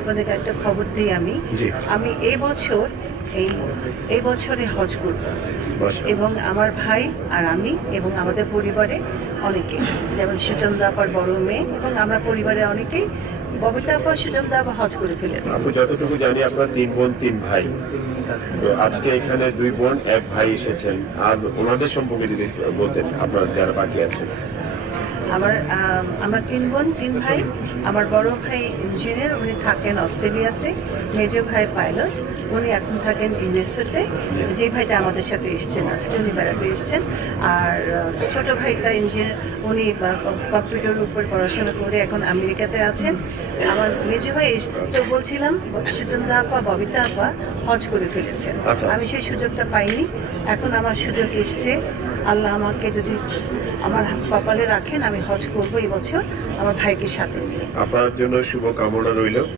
আপনাদেরকে একটা খবর দিই আমি এই বছরে হজ করব এবং আমার ভাই আর আমি এবং আমাদের পরিবারে অনেকে, যেমন সুজলদা আপার বড় মেয়ে এবং আমরা পরিবারে অনেকেই ববিতা আপা সুজলদা আপা হজ করে ফেলেছে। আপু, যতটুকু জানি আপনার 3 বোন 3 ভাই, তো আজকে এখানে 2 বোন 1 ভাই এসেছেন, আর ওনাদের সম্পর্কে যদি বলতেন আপনার যারা বাকি আছেন। আমার 3 বোন 3 ভাই। আমার বড় ভাই ইঞ্জিনিয়ার, উনি থাকেন অস্ট্রেলিয়াতে। মেজো ভাই পাইলট, উনি এখন থাকেন ইউএসএতে। যে ভাইটা আমাদের সাথে এসছেন আজকে, উনি বেড়াতে এসছেন। আর ছোট ভাইটা ইঞ্জিনিয়ার, উনি কম্পিউটারের উপর পড়াশোনা করে এখন আমেরিকাতে আছেন। আমার মেজো ভাই তো বলছিলাম সুজলদা আপা ববিতা আপা হজ করে ফেলেছেন। আমি সেই সুযোগটা পাইনি, এখন আমার সুযোগ এসছে। আল্লাহ আমাকে যদি আমার কপালে রাখেন, আমি হজ করবো এই বছর আমার ভাইকে সাথে নিয়ে। আপনার জন্য শুভ কামনা রইল।